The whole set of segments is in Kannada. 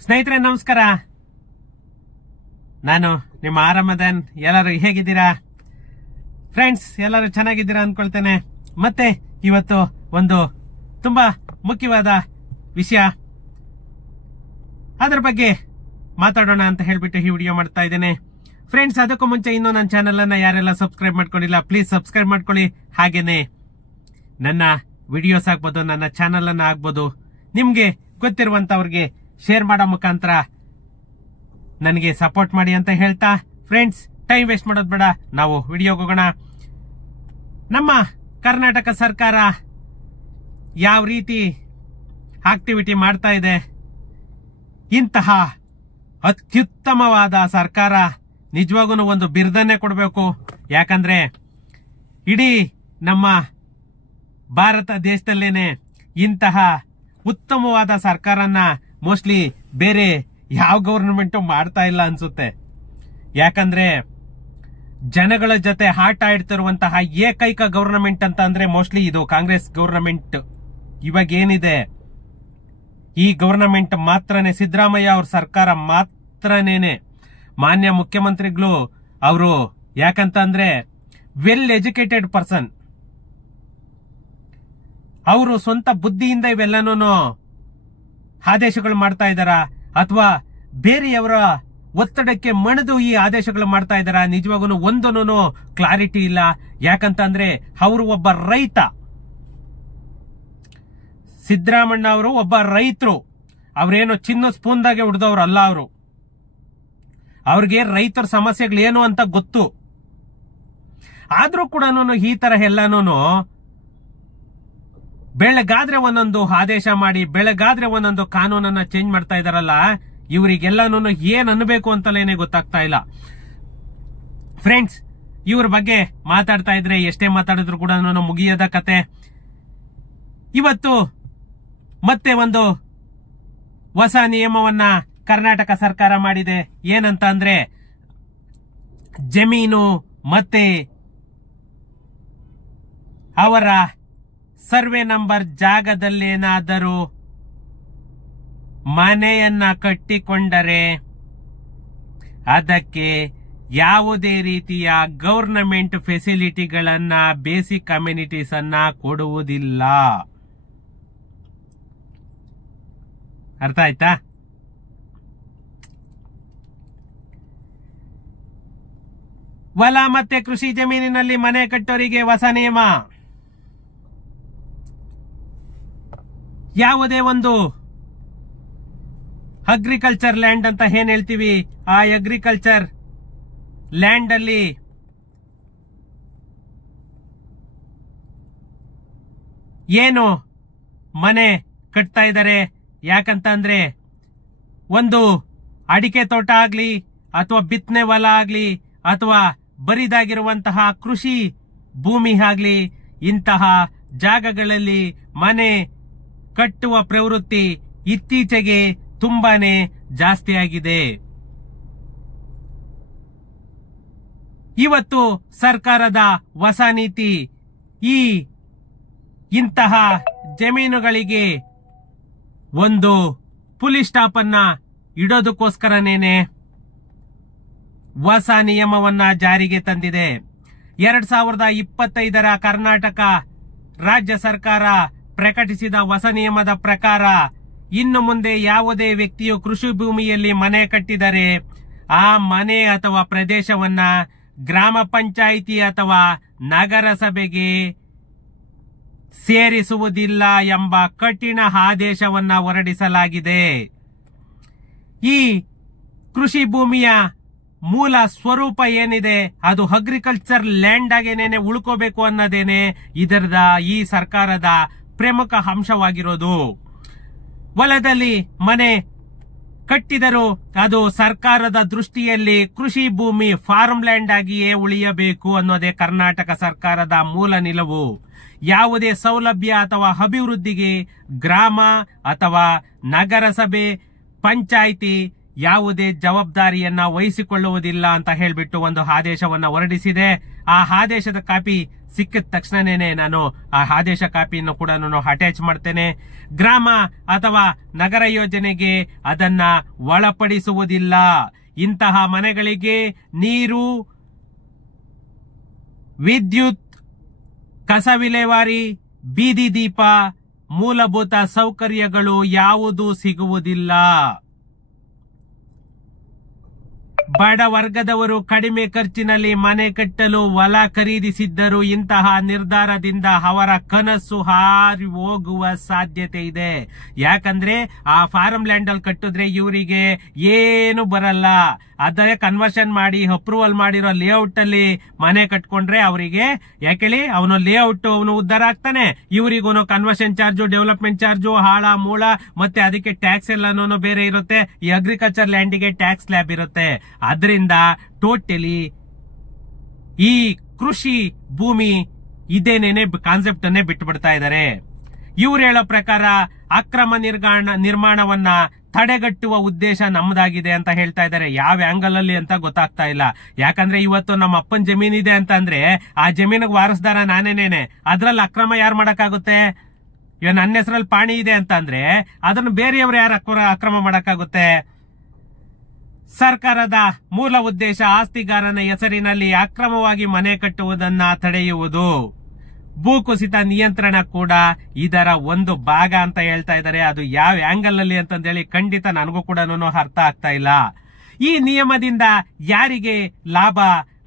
ಸ್ನೇಹಿತರೆ ನಮಸ್ಕಾರ. ನಾನು ನಿಮ್ಮ ಆರಾಮದನ್. ಎಲ್ಲರೂ ಹೇಗಿದ್ದೀರಾ ಫ್ರೆಂಡ್ಸ್? ಎಲ್ಲರೂ ಚೆನ್ನಾಗಿದ್ದೀರಾ ಅನ್ಕೊಳ್ತೇನೆ. ಮತ್ತೆ ಇವತ್ತು ಒಂದು ತುಂಬಾ ಮುಖ್ಯವಾದ ವಿಷಯ, ಅದರ ಬಗ್ಗೆ ಮಾತಾಡೋಣ ಅಂತ ಹೇಳ್ಬಿಟ್ಟು ಈ ವಿಡಿಯೋ ಮಾಡ್ತಾ ಇದ್ದೇನೆ. ಫ್ರೆಂಡ್ಸ್, ಅದಕ್ಕೂ ಮುಂಚೆ ಇನ್ನೂ ನನ್ನ ಚಾನೆಲ್ ಅನ್ನ ಯಾರೆಲ್ಲ ಸಬ್ಸ್ಕ್ರೈಬ್ ಮಾಡ್ಕೊಂಡಿಲ್ಲ ಪ್ಲೀಸ್ ಸಬ್ಸ್ಕ್ರೈಬ್ ಮಾಡ್ಕೊಳ್ಳಿ. ಹಾಗೇನೆ ನನ್ನ ವಿಡಿಯೋಸ್ ಆಗ್ಬೋದು, ನನ್ನ ಚಾನೆಲ್ ಅನ್ನ ಆಗ್ಬೋದು, ನಿಮ್ಗೆ ಗೊತ್ತಿರುವಂತವ್ರಿಗೆ ಶೇರ್ ಮಾಡೋ ಮುಖಾಂತರ ನನಗೆ ಸಪೋರ್ಟ್ ಮಾಡಿ ಅಂತ ಹೇಳ್ತಾ, ಫ್ರೆಂಡ್ಸ್ ಟೈಮ್ ವೇಸ್ಟ್ ಮಾಡೋದು ಬೇಡ, ನಾವು ವಿಡಿಯೋಗೆ ಹೋಗೋಣ. ನಮ್ಮ ಕರ್ನಾಟಕ ಸರ್ಕಾರ ಯಾವ ರೀತಿ ಆಕ್ಟಿವಿಟಿ ಮಾಡ್ತಾ ಇದೆ, ಇಂತಹ ಅತ್ಯುತ್ತಮವಾದ ಸರ್ಕಾರ ನಿಜವಾಗೂ ಒಂದು ಬಿರುದನ್ನೇ ಕೊಡಬೇಕು. ಯಾಕಂದ್ರೆ ಇಡೀ ನಮ್ಮ ಭಾರತ ದೇಶದಲ್ಲೇನೆ ಇಂತಹ ಉತ್ತಮವಾದ ಸರ್ಕಾರನ ಮೋಸ್ಟ್ಲಿ ಬೇರೆ ಯಾವ ಗವರ್ನಮೆಂಟ್ ಮಾಡ್ತಾ ಇಲ್ಲ ಅನ್ಸುತ್ತೆ. ಯಾಕಂದ್ರೆ ಜನಗಳ ಜೊತೆ ಆಟ ಆಡ್ತಿರುವಂತಹ ಏಕೈಕ ಗವರ್ನಮೆಂಟ್ ಅಂತ ಅಂದ್ರೆ ಮೋಸ್ಟ್ಲಿ ಇದು ಕಾಂಗ್ರೆಸ್ ಗವರ್ನಮೆಂಟ್. ಇವಾಗ ಏನಿದೆ ಈ ಗವರ್ನಮೆಂಟ್ ಮಾತ್ರನೇ, ಸಿದ್ದರಾಮಯ್ಯ ಅವ್ರ ಸರ್ಕಾರ ಮಾತ್ರನೇನೆ. ಮಾನ್ಯ ಮುಖ್ಯಮಂತ್ರಿಗಳು ಅವರು ಯಾಕಂತಂದ್ರೆ ವೆಲ್ ಎಜುಕೇಟೆಡ್ ಪರ್ಸನ್, ಅವರು ಸ್ವಂತ ಬುದ್ಧಿಯಿಂದ ಇವೆಲ್ಲನೂ ಆದೇಶಗಳು ಮಾಡ್ತಾ ಇದ್ದಾರಾ ಅಥವಾ ಬೇರೆಯವರ ಒತ್ತಡಕ್ಕೆ ಮಣಿದು ಈ ಆದೇಶಗಳು ಮಾಡ್ತಾ ಇದ್ದಾರಾ? ನಿಜವಾಗೂ ಒಂದೂ ಕ್ಲಾರಿಟಿ ಇಲ್ಲ. ಯಾಕಂತಂದ್ರೆ ಅವರು ಒಬ್ಬ ರೈತ, ಸಿದ್ದರಾಮಣ್ಣ ಅವರು ಒಬ್ಬ ರೈತರು. ಅವ್ರೇನು ಚಿನ್ನ ಸ್ಪೂನ್ದಾಗೆ ಉಡ್ದವ್ರು ಅಲ್ಲ. ಅವ್ರಿಗೆ ರೈತರ ಸಮಸ್ಯೆಗಳೇನು ಅಂತ ಗೊತ್ತು. ಆದ್ರೂ ಕೂಡ ಈ ತರ ಎಲ್ಲಾನು ಬೆಳಗಾದ್ರೆ ಒಂದೊಂದು ಆದೇಶ ಮಾಡಿ, ಬೆಳಗಾದ್ರೆ ಒಂದೊಂದು ಕಾನೂನನ್ನ ಚೇಂಜ್ ಮಾಡ್ತಾ ಇದಾರಲ್ಲ, ಇವರಿಗೆಲ್ಲಾನು ಏನ್ ಅನ್ಬೇಕು ಅಂತಲೇನೆ ಗೊತ್ತಾಗ್ತಾ ಇಲ್ಲ. ಫ್ರೆಂಡ್ಸ್, ಇವ್ರ ಬಗ್ಗೆ ಮಾತಾಡ್ತಾ ಇದ್ರೆ ಎಷ್ಟೇ ಮಾತಾಡಿದ್ರು ಕೂಡ ಮುಗಿಯದ ಕತೆ. ಇವತ್ತು ಮತ್ತೆ ಒಂದು ಹೊಸ ನಿಯಮವನ್ನ ಕರ್ನಾಟಕ ಸರ್ಕಾರ ಮಾಡಿದೆ. ಏನಂತ ಅಂದ್ರೆ, ಜಮೀನು ಮತ್ತೆ ಅವರ ಸರ್ವೆ ನಂಬರ್ ಜಾಗದಲ್ಲೇನಾದರೂ ಮನೆಯನ್ನ ಕಟ್ಟಿಕೊಂಡರೆ ಅದಕ್ಕೆ ಯಾವುದೇ ರೀತಿಯ ಗವರ್ನಮೆಂಟ್ ಫೆಸಿಲಿಟಿಗಳನ್ನ, ಬೇಸಿಕ್ ಕಮ್ಯುನಿಟೀಸ್ ಅನ್ನ ಕೊಡುವುದಿಲ್ಲ. ಅರ್ಥ ಆಯ್ತಾ? ಹೊಲ ಮತ್ತೆ ಕೃಷಿ ಜಮೀನಿನಲ್ಲಿ ಮನೆ ಕಟ್ಟೋರಿಗೆ ಹೊಸ ನಿಯಮ. ಯಾವುದೇ ಒಂದು ಅಗ್ರಿಕಲ್ಚರ್ ಲ್ಯಾಂಡ್ ಅಂತ ಏನ್ ಹೇಳ್ತೀವಿ, ಆ ಅಗ್ರಿಕಲ್ಚರ್ ಲ್ಯಾಂಡ್ ಅಲ್ಲಿ ಏನು ಮನೆ ಕಟ್ತಾ ಇದ್ದಾರೆ. ಯಾಕಂತ ಅಂದ್ರೆ ಒಂದು ಅಡಿಕೆ ತೋಟ ಆಗ್ಲಿ ಅಥವಾ ಬಿತ್ತನೆ ಹೊಲ ಆಗ್ಲಿ ಅಥವಾ ಬರಿದಾಗಿರುವಂತಹ ಕೃಷಿ ಭೂಮಿ ಆಗ್ಲಿ, ಇಂತಹ ಜಾಗಗಳಲ್ಲಿ ಮನೆ ಕಟ್ಟುವ ಪ್ರವೃತ್ತಿ ಇತ್ತೀಚೆಗೆ ತುಂಬಾನೇ ಜಾಸ್ತಿ ಆಗಿದೆ. ಇವತ್ತು ಸರ್ಕಾರದ ಹೊಸ ನೀತಿ ಈ ಇಂತಹ ಜಮೀನುಗಳಿಗೆ ಒಂದು ಪುಲಿ ಸ್ಟಾಪ್ ಅನ್ನ ಇಡೋದಕ್ಕೋಸ್ಕರನೇನೆ ಹೊಸ ನಿಯಮವನ್ನ ಜಾರಿಗೆ ತಂದಿದೆ. 2025ರ ಕರ್ನಾಟಕ ರಾಜ್ಯ ಸರ್ಕಾರ ಪ್ರಕಟಿಸಿದ ಹೊಸ ನಿಯಮದ ಪ್ರಕಾರ ಇನ್ನು ಮುಂದೆ ಯಾವುದೇ ವ್ಯಕ್ತಿಯು ಕೃಷಿ ಭೂಮಿಯಲ್ಲಿ ಮನೆ ಕಟ್ಟಿದರೆ ಆ ಮನೆ ಅಥವಾ ಪ್ರದೇಶವನ್ನ ಗ್ರಾಮ ಪಂಚಾಯಿತಿ ಅಥವಾ ನಗರಸಭೆಗೆ ಸೇರಿಸುವುದಿಲ್ಲ ಎಂಬ ಕಠಿಣ ಆದೇಶವನ್ನ ಹೊರಡಿಸಲಾಗಿದೆ. ಈ ಕೃಷಿ ಭೂಮಿಯ ಮೂಲ ಸ್ವರೂಪ ಏನಿದೆ ಅದು ಅಗ್ರಿಕಲ್ಚರ್ ಲ್ಯಾಂಡ್ ಆಗೇನೇನೆ ಉಳ್ಕೋಬೇಕು ಅನ್ನೋದೇನೆ ಇದರದ ಈ ಸರ್ಕಾರದ ಪ್ರಮುಖ ಅಂಶವಾಗಿರೋದು. ಹೊಲದಲ್ಲಿ ಮನೆ ಕಟ್ಟಿದರೂ ಅದು ಸರ್ಕಾರದ ದೃಷ್ಟಿಯಲ್ಲಿ ಕೃಷಿ ಭೂಮಿ ಫಾರ್ಮ್ ಲ್ಯಾಂಡ್ ಆಗಿಯೇ ಉಳಿಯಬೇಕು ಅನ್ನೋದೇ ಕರ್ನಾಟಕ ಸರ್ಕಾರದ ಮೂಲ ನಿಲುವು. ಯಾವುದೇ ಸೌಲಭ್ಯ ಅಥವಾ ಅಭಿವೃದ್ಧಿಗೆ ಗ್ರಾಮ ಅಥವಾ ನಗರಸಭೆ ಪಂಚಾಯಿತಿ ಯಾವುದೇ ಜವಾಬ್ದಾರಿಯನ್ನ ವಹಿಸಿಕೊಳ್ಳುವುದಿಲ್ಲ ಅಂತ ಹೇಳ್ಬಿಟ್ಟು ಒಂದು ಆದೇಶವನ್ನ ಹೊರಡಿಸಿದೆ. ಆ ಆದೇಶದ ಕಾಪಿ ಸಿಕ್ಕಿದ ತಕ್ಷಣನೇ ನಾನು ಆ ಆದೇಶ ಕಾಪಿಯನ್ನು ಕೂಡ ನಾನು ಅಟ್ಯಾಚ್ ಮಾಡ್ತೇನೆ. ಗ್ರಾಮ ಅಥವಾ ನಗರ ಯೋಜನೆಗೆ ಅದನ್ನ ಒಳಪಡಿಸುವುದಿಲ್ಲ. ಇಂತಹ ಮನೆಗಳಿಗೆ ನೀರು, ವಿದ್ಯುತ್, ಕಸ ವಿಲೇವಾರಿ, ಬೀದಿ ದೀಪ, ಮೂಲಭೂತ ಸೌಕರ್ಯಗಳು ಯಾವುದೂ ಸಿಗುವುದಿಲ್ಲ. ಬಡ ವರ್ಗದವರು ಕಡಿಮೆ ಖರ್ಚಿನಲ್ಲಿ ಮನೆ ಕಟ್ಟಲು ಹೊಲ ಖರೀದಿಸಿದ್ದರೂ ಇಂತಹ ನಿರ್ಧಾರದಿಂದ ಅವರ ಕನಸು ಹಾರಿ ಹೋಗುವ ಸಾಧ್ಯತೆ ಇದೆ. ಯಾಕಂದ್ರೆ ಆ ಫಾರ್ಮ್ ಲ್ಯಾಂಡ್ ಅಲ್ಲಿ ಕಟ್ಟಿದ್ರೆ ಇವರಿಗೆ ಏನು ಬರಲ್ಲ. ಅದೇ ಕನ್ವರ್ಷನ್ ಮಾಡಿ ಅಪ್ರೂವಲ್ ಮಾಡಿರೋ ಲೇಔಟ್ ಅಲ್ಲಿ ಮನೆ ಕಟ್ಕೊಂಡ್ರೆ ಅವರಿಗೆ ಯಾಕೇಳಿ ಅವನು ಲೇಔಟ್ ಅವನು ಉದ್ಧಾರ ಆಗ್ತಾನೆ, ಇವರಿಗೂ ಕನ್ವರ್ಷನ್ ಚಾರ್ಜು, ಡೆವಲಪ್ಮೆಂಟ್ ಚಾರ್ಜು, ಹಾಳ ಮೂಳ, ಮತ್ತೆ ಅದಕ್ಕೆ ಟ್ಯಾಕ್ಸ್ ಎಲ್ಲಾನು ಬೇರೆ ಇರುತ್ತೆ. ಈ ಅಗ್ರಿಕಲ್ಚರ್ ಲ್ಯಾಂಡಿಗೆ ಟ್ಯಾಕ್ಸ್ ಸ್ಲ್ಯಾಬ್ ಇರುತ್ತೆ. ಅದರಿಂದ ಟೋಟಲಿ ಈ ಕೃಷಿ ಭೂಮಿ ಇದೇನೇನೆ ಕಾನ್ಸೆಪ್ಟ್ ಅನ್ನೇ ಬಿಟ್ಟು ಬಿಡ್ತಾ ಇದ್ದಾರೆ. ಇವ್ರು ಹೇಳೋ ಪ್ರಕಾರ ಅಕ್ರಮ ನಿರ್ಮಾಣವನ್ನ ತಡೆಗಟ್ಟುವ ಉದ್ದೇಶ ನಮ್ಮದಾಗಿದೆ ಅಂತ ಹೇಳ್ತಾ ಇದ್ದಾರೆ. ಯಾವ ಆಂಗಲ್ ಅಲ್ಲಿ ಅಂತ ಗೊತ್ತಾಗ್ತಾ ಇಲ್ಲ. ಯಾಕಂದ್ರೆ ಇವತ್ತು ನಮ್ಮ ಅಪ್ಪನ ಜಮೀನಿದೆ ಅಂತ ಅಂದ್ರೆ ಆ ಜಮೀನಿಗೆ ವಾರಸ್ದಾರ ನಾನೇನೇನೆ, ಅದ್ರಲ್ಲಿ ಅಕ್ರಮ ಯಾರು ಮಾಡಕ್ಕಾಗುತ್ತೆ? ಇವ ನನ್ನ ಹೆಸರಲ್ಲಿ ಪಾಣಿ ಇದೆ ಅಂತ ಅಂದ್ರೆ ಅದನ್ನು ಬೇರೆಯವರು ಯಾರು ಅಕ್ರಮ ಮಾಡಕ್ಕಾಗುತ್ತೆ? ಸರ್ಕಾರದ ಮೂಲ ಉದ್ದೇಶ ಆಸ್ತಿಗಾರನ ಹೆಸರಿನಲ್ಲಿ ಅಕ್ರಮವಾಗಿ ಮನೆ ಕಟ್ಟುವುದನ್ನ ತಡೆಯುವುದು. ಭೂಕುಸಿತ ನಿಯಂತ್ರಣ ಕೂಡ ಇದರ ಒಂದು ಭಾಗ ಅಂತ ಹೇಳ್ತಾ ಇದ್ದಾರೆ. ಅದು ಯಾವ ಆಂಗಲ್ ಅಲ್ಲಿ ಅಂತಂದೇಳಿ ಖಂಡಿತ ನನಗೂ ಕೂಡ ಅರ್ಥ ಆಗ್ತಾ ಇಲ್ಲ. ಈ ನಿಯಮದಿಂದ ಯಾರಿಗೆ ಲಾಭ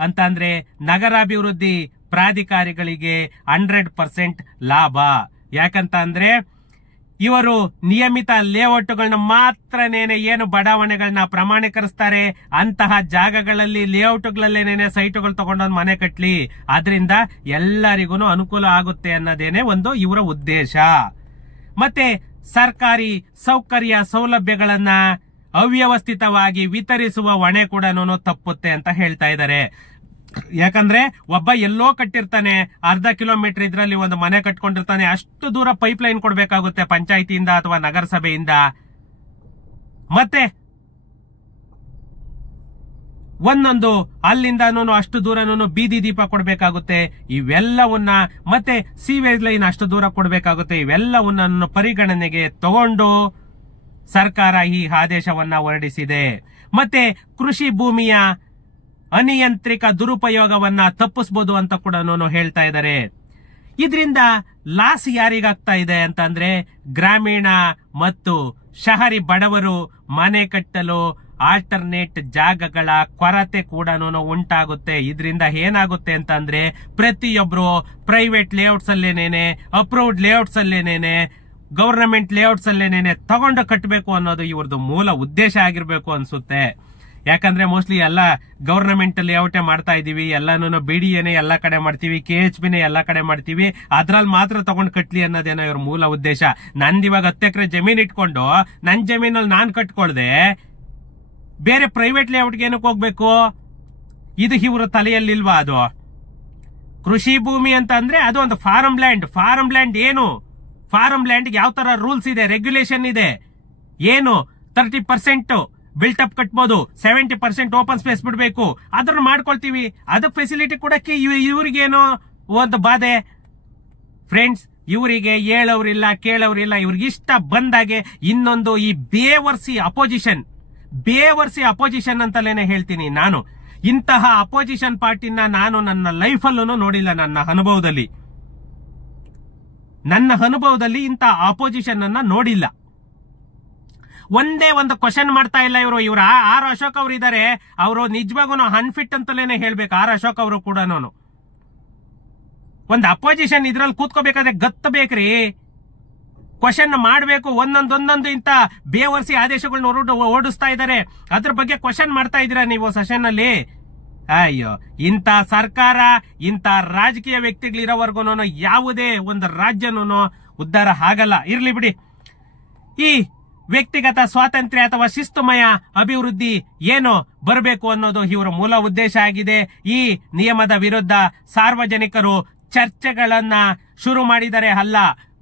ಅಂತಂದ್ರೆ ನಗರಾಭಿವೃದ್ಧಿ ಪ್ರಾಧಿಕಾರಿಗಳಿಗೆ 100% ಲಾಭ. ಯಾಕಂತ ಅಂದ್ರೆ ಇವರು ನಿಯಮಿತ ಲೇಔಟ್ಗಳನ್ನ ಮಾತ್ರನೇನೆ ಏನು ಬಡಾವಣೆಗಳನ್ನ ಪ್ರಮಾಣೀಕರಿಸ್ತಾರೆ ಅಂತಹ ಜಾಗಗಳಲ್ಲಿ ಲೇಔಟ್ಗಳಲ್ಲೇನೇನೆ ಸೈಟ್ಗಳು ತಗೊಂಡೊಂದು ಮನೆ ಕಟ್ಲಿ, ಆದ್ರಿಂದ ಎಲ್ಲರಿಗೂ ಅನುಕೂಲ ಆಗುತ್ತೆ ಅನ್ನೋದೇನೆ ಒಂದು ಇವರ ಉದ್ದೇಶ. ಮತ್ತೆ ಸರ್ಕಾರಿ ಸೌಕರ್ಯ ಸೌಲಭ್ಯಗಳನ್ನ ಅವ್ಯವಸ್ಥಿತವಾಗಿ ವಿತರಿಸುವ ಹೊಣೆ ಕೂಡ ತಪ್ಪುತ್ತೆ ಅಂತ ಹೇಳ್ತಾ ಇದ್ದಾರೆ. ಯಾಕಂದ್ರೆ ಒಬ್ಬ ಎಲ್ಲೋ ಕಟ್ಟಿರ್ತಾನೆ, ಅರ್ಧ ಕಿಲೋಮೀಟರ್ ಇದ್ರಲ್ಲಿ ಒಂದು ಮನೆ ಕಟ್ಕೊಂಡಿರ್ತಾನೆ, ಅಷ್ಟು ದೂರ ಪೈಪ್ ಲೈನ್ ಕೊಡ್ಬೇಕಾಗುತ್ತೆ ಪಂಚಾಯಿತಿಯಿಂದ ಅಥವಾ ನಗರಸಭೆಯಿಂದ. ಮತ್ತೆ ಒಂದೊಂದು ಅಲ್ಲಿಂದ ಅಷ್ಟು ದೂರನೂ ಬೀದಿ ದೀಪ ಕೊಡ್ಬೇಕಾಗುತ್ತೆ. ಇವೆಲ್ಲವನ್ನ ಮತ್ತೆ ಸೀವೇಜ್ ಲೈನ್ ಅಷ್ಟು ದೂರ ಕೊಡ್ಬೇಕಾಗುತ್ತೆ. ಇವೆಲ್ಲವನ್ನ ಪರಿಗಣನೆಗೆ ತಗೊಂಡು ಸರ್ಕಾರ ಈ ಆದೇಶವನ್ನ ಹೊರಡಿಸಿದೆ. ಮತ್ತೆ ಕೃಷಿ ಭೂಮಿಯ ಅನಿಯಂತ್ರಿತ ದುರುಪಯೋಗವನ್ನ ತಪ್ಪಿಸಬಹುದು ಅಂತ ಕೂಡ ಹೇಳ್ತಾ ಇದ್ದಾರೆ. ಇದರಿಂದ ಲಾಸ್ ಯಾರಿಗಾಗ್ತಾ ಇದೆ ಅಂತಂದ್ರೆ ಗ್ರಾಮೀಣ ಮತ್ತು ಶಹರಿ ಬಡವರು ಮನೆ ಕಟ್ಟಲು ಆಲ್ಟರ್ನೇಟ್ ಜಾಗಗಳ ಕೊರತೆ ಕೂಡ ಉಂಟಾಗುತ್ತೆ. ಇದರಿಂದ ಏನಾಗುತ್ತೆ ಅಂತಂದ್ರೆ ಪ್ರತಿಯೊಬ್ರು ಪ್ರೈವೇಟ್ ಲೇಔಟ್ಸ್ ಅಲ್ಲೇನೇನೆ, ಅಪ್ರೂವ್ಡ್ ಲೇಔಟ್ಸ್ ಅಲ್ಲೇನೇನೆ, ಗವರ್ನಮೆಂಟ್ ಲೇಔಟ್ಸ್ ಅಲ್ಲೇನೇನೆ ತಗೊಂಡು ಕಟ್ಟಬೇಕು ಅನ್ನೋದು ಇವ್ರದ್ದು ಮೂಲ ಉದ್ದೇಶ ಆಗಿರ್ಬೇಕು ಅನ್ಸುತ್ತೆ. ಯಾಕಂದ್ರೆ ಮೋಸ್ಟ್ಲಿ ಎಲ್ಲ ಗವರ್ನಮೆಂಟ್ ಲೇಔಟೇ ಮಾಡ್ತಾ ಇದೀವಿ, ಎಲ್ಲಾನು ಬಿಡಿಎನೇ ಎಲ್ಲಾ ಕಡೆ ಮಾಡ್ತೀವಿ, KHBನೇ ಎಲ್ಲಾ ಕಡೆ ಮಾಡ್ತೀವಿ, ಅದ್ರಲ್ಲಿ ಮಾತ್ರ ತಗೊಂಡ್ ಕಟ್ಲಿ ಅನ್ನೋದೇನೋ ಇವ್ರ ಮೂಲ ಉದ್ದೇಶ. ನಂದಿವಾಗ 10 ಎಕರೆ ಜಮೀನ್ ಇಟ್ಕೊಂಡು ನನ್ ಜಮೀನಲ್ಲಿ ನಾನ್ ಕಟ್ಕೊಳ್ದೆ ಬೇರೆ ಪ್ರೈವೇಟ್ ಲೇಔಟ್ಗೆ ಏನಕ್ಕೆ ಹೋಗ್ಬೇಕು? ಇದು ಇವ್ರ ತಲೆಯಲ್ಲಿಲ್ವಾ? ಅದು ಕೃಷಿ ಭೂಮಿ ಅಂತ ಅಂದ್ರೆ ಅದು ಒಂದು ಫಾರ್ಮ್ ಲ್ಯಾಂಡ್. ಫಾರ್ಮ್ ಲ್ಯಾಂಡ್ ಏನು? ಫಾರ್ಮ್ ಲ್ಯಾಂಡ್ ಯಾವ ತರ ರೂಲ್ಸ್ ಇದೆ, ರೆಗ್ಯುಲೇಷನ್ ಇದೆ. ಏನು 30% ಬಿಲ್ಟಪ್ ಕಟ್ಬೋದು, 70% ಓಪನ್ ಸ್ಪೇಸ್ ಬಿಡ್ಬೇಕು, ಅದನ್ನ ಮಾಡ್ಕೊಳ್ತೀವಿ. ಅದಕ್ಕೆ ಫೆಸಿಲಿಟಿ ಕೊಡಕ್ಕೆ ಇವ್ರಿಗೇನೋ ಒಂದು ಬಾಧೆ. ಫ್ರೆಂಡ್ಸ್, ಇವರಿಗೆ ಹೇಳೋರಿಲ್ಲ ಕೇಳೋರಿಲ್ಲ, ಇವ್ರಿಗೆ ಇಷ್ಟ ಬಂದಾಗೆ ಇನ್ನೊಂದು ಈ ಬೇವರ್ಸಿ ಅಪೋಸಿಷನ್ ಅಂತಲೇನೆ ಹೇಳ್ತೀನಿ ನಾನು. ಇಂತಹ ಅಪೋಸಿಷನ್ ಪಾರ್ಟಿನ ನಾನು ನನ್ನ ಲೈಫಲ್ಲೂ ನೋಡಿಲ್ಲ. ನನ್ನ ಅನುಭವದಲ್ಲಿ ಇಂಥ ಅಪೋಸಿಷನ್ ಅನ್ನ ನೋಡಿಲ್ಲ. ಒಂದೇ ಒಂದು ಕ್ವಶನ್ ಮಾಡ್ತಾ ಇಲ್ಲ ಇವರು. ಆರ್ ಅಶೋಕ್ ಅವರು ಇದ್ದಾರೆ, ಅವರು ನಿಜವಾಗೂ ಅನ್ಫಿಟ್ ಅಂತಲೇನೆ ಹೇಳ್ಬೇಕು. ಆರ್ ಅಶೋಕ್ ಅವರು ಕೂಡ ಒಂದು ಅಪೋಸಿಷನ್ ಇದ್ರಲ್ಲಿ ಕೂತ್ಕೋಬೇಕಾದ್ರೆ ಗತ್ತು ಬೇಕ್ರಿ. ಕ್ವಶನ್ ಮಾಡಬೇಕು. ಒಂದೊಂದು ಇಂತ ಬೇವರ್ಸಿ ಆದೇಶಗಳನ್ನ ಓಡಿಸ್ತಾ ಇದ್ದಾರೆ. ಅದ್ರ ಬಗ್ಗೆ ಕ್ವಶನ್ ಮಾಡ್ತಾ ಇದ್ದೀರಾ ನೀವು ಸೆಷನ್ ಅಲ್ಲಿ? ಅಯ್ಯೋ, ಇಂಥ ಸರ್ಕಾರ, ಇಂಥ ರಾಜಕೀಯ ವ್ಯಕ್ತಿಗಳಿರೋವರೆಗೂ ಯಾವುದೇ ಒಂದು ರಾಜ್ಯನೂ ಉದ್ಧಾರ ಆಗಲ್ಲ. ಇರ್ಲಿ ಬಿಡಿ. ಈ ವ್ಯಕ್ತಿಗತ ಸ್ವಾತಂತ್ರ್ಯ ಅಥವಾ ಶಿಸ್ತುಮಯ ಅಭಿವೃದ್ಧಿ ಏನು ಬರಬೇಕು ಅನ್ನೋದು ಇವರ ಮೂಲ ಉದ್ದೇಶ ಆಗಿದೆ. ಈ ನಿಯಮದ ವಿರುದ್ಧ ಸಾರ್ವಜನಿಕರು ಚರ್ಚೆಗಳನ್ನ ಶುರು ಮಾಡಿದರೆ ಅಲ್ಲ,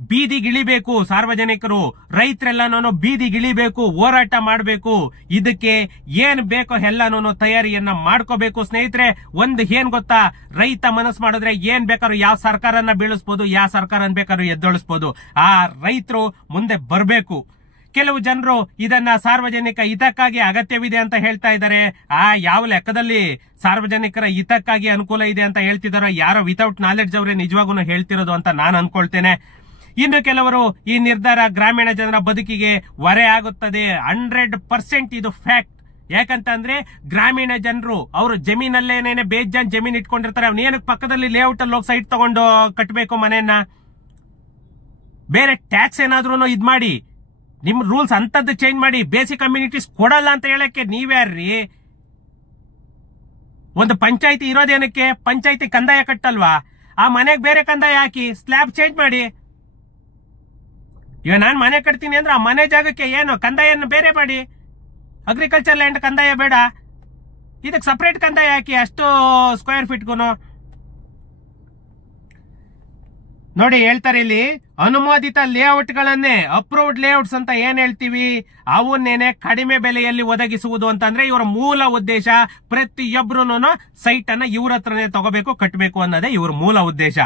ಬೀದಿಗಿಳಿಬೇಕು. ಸಾರ್ವಜನಿಕರು ರೈತರೆಲ್ಲನೂ ಬೀದಿಗಿಳಿಬೇಕು, ಹೋರಾಟ ಮಾಡಬೇಕು. ಇದಕ್ಕೆ ಏನ್ ಬೇಕೋ ಎಲ್ಲನೂ ತಯಾರಿಯನ್ನ ಮಾಡ್ಕೋಬೇಕು ಸ್ನೇಹಿತರೆ. ಒಂದು ಏನ್ ಗೊತ್ತಾ, ರೈತ ಮನಸ್ಸು ಮಾಡಿದ್ರೆ ಏನ್ ಬೇಕಾದ್ರೂ ಯಾವ ಸರ್ಕಾರನ ಬೀಳಿಸ್ಬೋದು, ಯಾವ ಸರ್ಕಾರನ ಬೇಕಾದ್ರೂ ಎದ್ದೊಳಿಸ್ಬೋದು. ಆ ರೈತರು ಮುಂದೆ ಬರಬೇಕು. ಕೆಲವು ಜನರು ಇದನ್ನ ಸಾರ್ವಜನಿಕ ಹಿತಕ್ಕಾಗಿ ಅಗತ್ಯವಿದೆ ಅಂತ ಹೇಳ್ತಾ ಇದ್ದಾರೆ. ಯಾವ ಲೆಕ್ಕದಲ್ಲಿ ಸಾರ್ವಜನಿಕರ ಹಿತಕ್ಕಾಗಿ ಅನುಕೂಲ ಇದೆ ಅಂತ ಹೇಳ್ತಿದಾರೋ, ಯಾರೋ ವಿತೌಟ್ ನಾಲೆಡ್ಜ್ ಅವರೇ ನಿಜವಾಗೂ ಹೇಳ್ತಿರೋದು ಅಂತ ನಾನು ಅನ್ಕೊಳ್ತೇನೆ. ಇನ್ನು ಕೆಲವರು ಈ ನಿರ್ಧಾರ ಗ್ರಾಮೀಣ ಜನರ ಬದುಕಿಗೆ ಹೊರೆ ಆಗುತ್ತದೆ. 100% ಇದು ಫ್ಯಾಕ್ಟ್. ಯಾಕಂತಂದ್ರೆ ಗ್ರಾಮೀಣ ಜನರು ಅವರು ಜಮೀನಲ್ಲೇನೇನೆ ಬೇಜಾನ್ ಜಮೀನ್ ಇಟ್ಕೊಂಡಿರ್ತಾರೆ. ಅವನೇನು ಪಕ್ಕದಲ್ಲಿ ಲೇಔಟ್ ಅಲ್ಲಿ ಹೋಗಿ ಸೈಟ್ ತಗೊಂಡು ಕಟ್ಟಬೇಕು ಮನೆಯನ್ನ. ಬೇರೆ ಟ್ಯಾಕ್ಸ್ ಏನಾದ್ರೂ ಇದ್ ಮಾಡಿ, ನಿಮ್ ರೂಲ್ಸ್ ಅಂತದ್ದು ಚೇಂಜ್ ಮಾಡಿ. ಬೇಸಿಕ್ ಕಮ್ಯುನಿಟೀಸ್ ಕೊಡಲ್ಲ ಅಂತ ಹೇಳಕ್ಕೆ ನೀವ್ಯಾರ್ರಿ? ಒಂದು ಪಂಚಾಯತಿ ಇರೋದೇನಕ್ಕೆ? ಪಂಚಾಯತಿ ಕಂದಾಯ ಕಟ್ಟಲ್ವಾ? ಆ ಮನೆಗೆ ಬೇರೆ ಕಂದಾಯ ಹಾಕಿ ಸ್ಲ್ಯಾಬ್ ಚೇಂಜ್ ಮಾಡಿ. ಈಗ ನಾನ್ ಮನೆ ಕಟ್ತೀನಿ ಅಂದ್ರೆ ಆ ಮನೆ ಜಾಗಕ್ಕೆ ಏನು ಕಂದಾಯನ ಬೇರೆ ಮಾಡಿ. ಅಗ್ರಿಕಲ್ಚರ್ ಲ್ಯಾಂಡ್ ಕಂದಾಯ ಬೇಡ, ಇದಕ್ಕೆ ಸಪರೇಟ್ ಕಂದಾಯ ಹಾಕಿ ಅಷ್ಟು ಸ್ಕ್ವೇರ್ ಫೀಟ್ಗೂ. ನೋಡಿ ಹೇಳ್ತಾರೆ ಇಲ್ಲಿ, ಅನುಮೋದಿತ ಲೇಔಟ್ಗಳನ್ನೇ ಅಪ್ರೂವ್ಡ್ ಲೇಔಟ್ಸ್ ಅಂತ ಏನ್ ಹೇಳ್ತೀವಿ, ಅವನ್ನೇನೆ ಕಡಿಮೆ ಬೆಲೆಯಲ್ಲಿ ಒದಗಿಸುವುದು ಅಂತಂದ್ರೆ ಇವರ ಮೂಲ ಉದ್ದೇಶ. ಪ್ರತಿಯೊಬ್ರು ಸೈಟ್ ಅನ್ನ ಇವ್ರ ಹತ್ರನೇ ತಗೋಬೇಕು, ಕಟ್ಟಬೇಕು ಅನ್ನೋದೇ ಇವ್ರ ಮೂಲ ಉದ್ದೇಶ.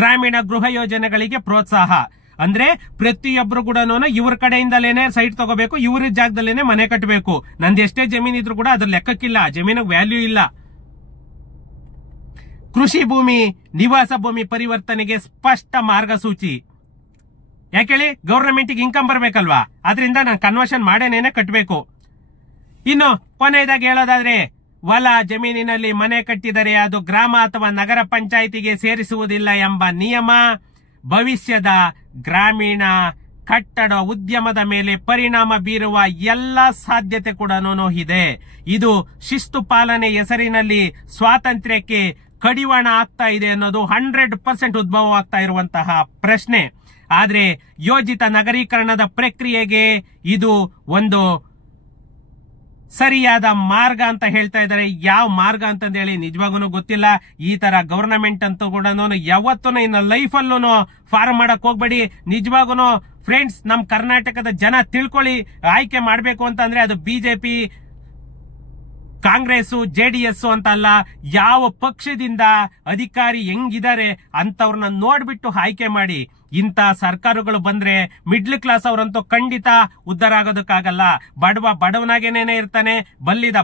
ಗ್ರಾಮೀಣ ಗೃಹ ಯೋಜನೆಗಳಿಗೆ ಪ್ರೋತ್ಸಾಹ ಅಂದ್ರೆ ಪ್ರತಿಯೊಬ್ರು ಕೂಡ ಇವ್ರ ಕಡೆಯಿಂದಲೇನೆ ಸೈಟ್ ತಗೋಬೇಕು, ಇವ್ರ ಜಾಗದಲ್ಲೇನೆ ಮನೆ ಕಟ್ಟಬೇಕು. ನಂದು ಎಷ್ಟೇ ಜಮೀನ್ ಇದ್ರು ಕೂಡ ಅದ್ರ ಲೆಕ್ಕಕ್ಕಿಲ್ಲ, ಜಮೀನಿಗೆ ವ್ಯಾಲ್ಯೂ ಇಲ್ಲ. ಕೃಷಿ ಭೂಮಿ ನಿವಾಸ ಭೂಮಿ ಪರಿವರ್ತನೆಗೆ ಸ್ಪಷ್ಟ ಮಾರ್ಗಸೂಚಿ. ಯಾಕೇಳಿ, ಗವರ್ನಮೆಂಟ್ಗೆ ಇನ್ಕಮ್ ಬರ್ಬೇಕಲ್ವಾ, ಅದರಿಂದ ನಾನು ಕನ್ವರ್ಷನ್ ಮಾಡೇನೇನೆ ಕಟ್ಟಬೇಕು. ಇನ್ನು ಕೊನೆಯದಾಗಿ ಹೇಳೋದಾದ್ರೆ, ಹೊಲ ಜಮೀನಿನಲ್ಲಿ ಮನೆ ಕಟ್ಟಿದರೆ ಅದು ಗ್ರಾಮ ಅಥವಾ ನಗರ ಪಂಚಾಯಿತಿಗೆ ಸೇರಿಸುವುದಿಲ್ಲ ಎಂಬ ನಿಯಮ ಭವಿಷ್ಯದ ಗ್ರಾಮೀಣ ಕಟ್ಟಡ ಉದ್ಯಮದ ಮೇಲೆ ಪರಿಣಾಮ ಬೀರುವ ಎಲ್ಲ ಸಾಧ್ಯತೆ ಕೂಡ ಇದೆ. ಇದು ಶಿಸ್ತು ಪಾಲನೆ ಹೆಸರಿನಲ್ಲಿ ಸ್ವಾತಂತ್ರ್ಯಕ್ಕೆ ಕಡಿವಾಣ ಆಗ್ತಾ ಇದೆ ಅನ್ನೋದು 100% ಉದ್ಭವವಾಗ್ತಾ ಇರುವಂತಹ ಪ್ರಶ್ನೆ. ಆದ್ರೆ ಯೋಜಿತ ನಗರೀಕರಣದ ಪ್ರಕ್ರಿಯೆಗೆ ಇದು ಒಂದು ಸರಿಯಾದ ಮಾರ್ಗ ಅಂತ ಹೇಳ್ತಾ ಇದ್ದಾರೆ. ಯಾವ ಮಾರ್ಗ ಅಂತಂದೇಳಿ ನಿಜವಾಗೂ ಗೊತ್ತಿಲ್ಲ. ಈ ತರ ಗವರ್ನಮೆಂಟ್ ಅಂತೂ ಕೂಡ ಯಾವತ್ತೂ ಇನ್ನು ಲೈಫಲ್ಲೂ ಫಾರ್ಮ್ ಮಾಡಕ್ ಹೋಗ್ಬೇಡಿ. ನಿಜವಾಗೂ ಫ್ರೆಂಡ್ಸ್, ನಮ್ ಕರ್ನಾಟಕದ ಜನ ತಿಳ್ಕೊಳ್ಳಿ, ಆಯ್ಕೆ ಮಾಡ್ಬೇಕು ಅಂತಂದ್ರೆ ಅದು ಬಿಜೆಪಿ, ಕಾಂಗ್ರೆಸ್, ಜೆಡಿಎಸ್ ಅಂತ ಅಲ್ಲ. ಯಾವ ಪಕ್ಷದಿಂದ ಅಧಿಕಾರಿ ಹೆಂಗಿದ್ದಾರೆ ಅಂತವ್ರನ್ನ ನೋಡ್ಬಿಟ್ಟು ಆಯ್ಕೆ ಮಾಡಿ. ಇಂಥ ಸರ್ಕಾರಗಳು ಬಂದ್ರೆ ಮಿಡ್ಲ್ ಕ್ಲಾಸ್ ಅವರಂತೂ ಖಂಡಿತ ಉದ್ಧಾರ ಆಗೋದಕ್ಕಾಗಲ್ಲ. ಬಡವನಾಗೇನೇನೆ ಇರ್ತಾನೆ,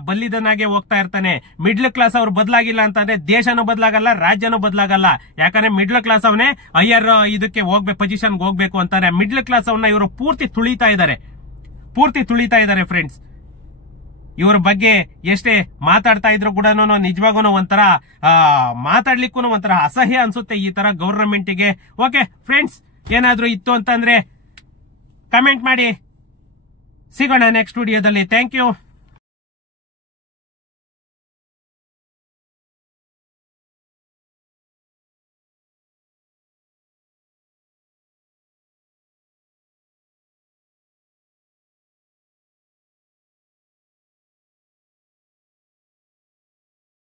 ಬಲ್ಲಿದನಾಗೆ ಹೋಗ್ತಾ ಇರ್ತಾನೆ. ಮಿಡ್ಲ್ ಕ್ಲಾಸ್ ಅವ್ರು ಬದಲಾಗಿಲ್ಲ ಅಂತಂದ್ರೆ ದೇಶನೂ ಬದಲಾಗಲ್ಲ, ರಾಜ್ಯನೂ ಬದಲಾಗಲ್ಲ. ಯಾಕಂದ್ರೆ ಮಿಡ್ಲ್ ಕ್ಲಾಸ್ ಅವನೇ ಹೈಯರ್ ಇದಕ್ಕೆ ಹೋಗ್ಬೇಕು, ಪೊಸಿಷನ್ಗೆ ಹೋಗ್ಬೇಕು ಅಂತಾರೆ. ಮಿಡ್ಲ್ ಕ್ಲಾಸ್ ಅವನ್ನ ಇವರು ಪೂರ್ತಿ ತುಳಿತಾ ಇದ್ದಾರೆ ಫ್ರೆಂಡ್ಸ್. ಇವ್ರ ಬಗ್ಗೆ ಎಷ್ಟೇ ಮಾತಾಡ್ತಾ ಇದ್ರು ಕೂಡ ನಿಜವಾಗೂ ಒಂಥರ ಮಾತಾಡ್ಲಿಕ್ಕೂ ಒಂಥರ ಅಸಹ್ಯ ಅನ್ಸುತ್ತೆ ಈ ತರ ಗವರ್ನಮೆಂಟ್ಗೆ. ಓಕೆ ಫ್ರೆಂಡ್ಸ್, ಏನಾದ್ರೂ ಇತ್ತು ಅಂತಂದ್ರೆ ಕಮೆಂಟ್ ಮಾಡಿ. ಸಿಗೋಣ ನೆಕ್ಸ್ಟ್ ವಿಡಿಯೋದಲ್ಲಿ. Thank you.